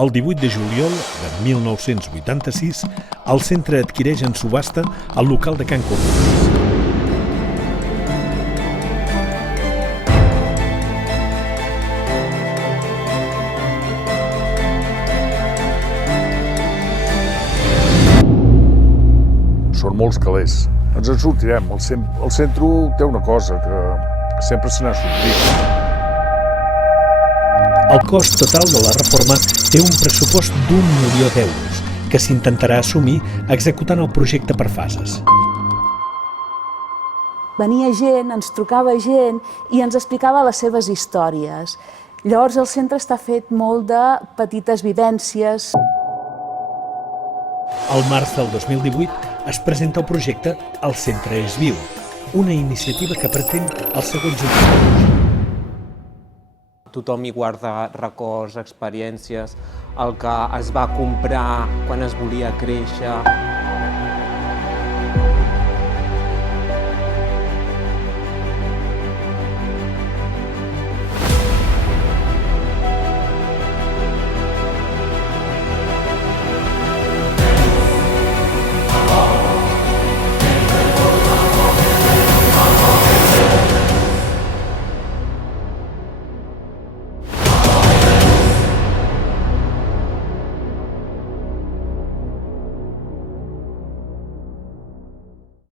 El 18 de juliol de 1986, el centre adquireix en subhasta el local de Can Cornudis. Són molts calés. Ens en sortirem. El centre té una cosa, que sempre se n'ha sortit. El cost total de la reforma té un pressupost d'1 milió d'euros, que s'intentarà assumir executant el projecte per fases. Venia gent, ens trucava gent i ens explicava les seves històries. Llavors el centre està fet molt de petites vivències. Al març del 2018 es presenta el projecte El Centre és Viu, una iniciativa que pretén els següents objectius. Tothom hi guarda records, experiències, el que es va comprar quan es volia créixer,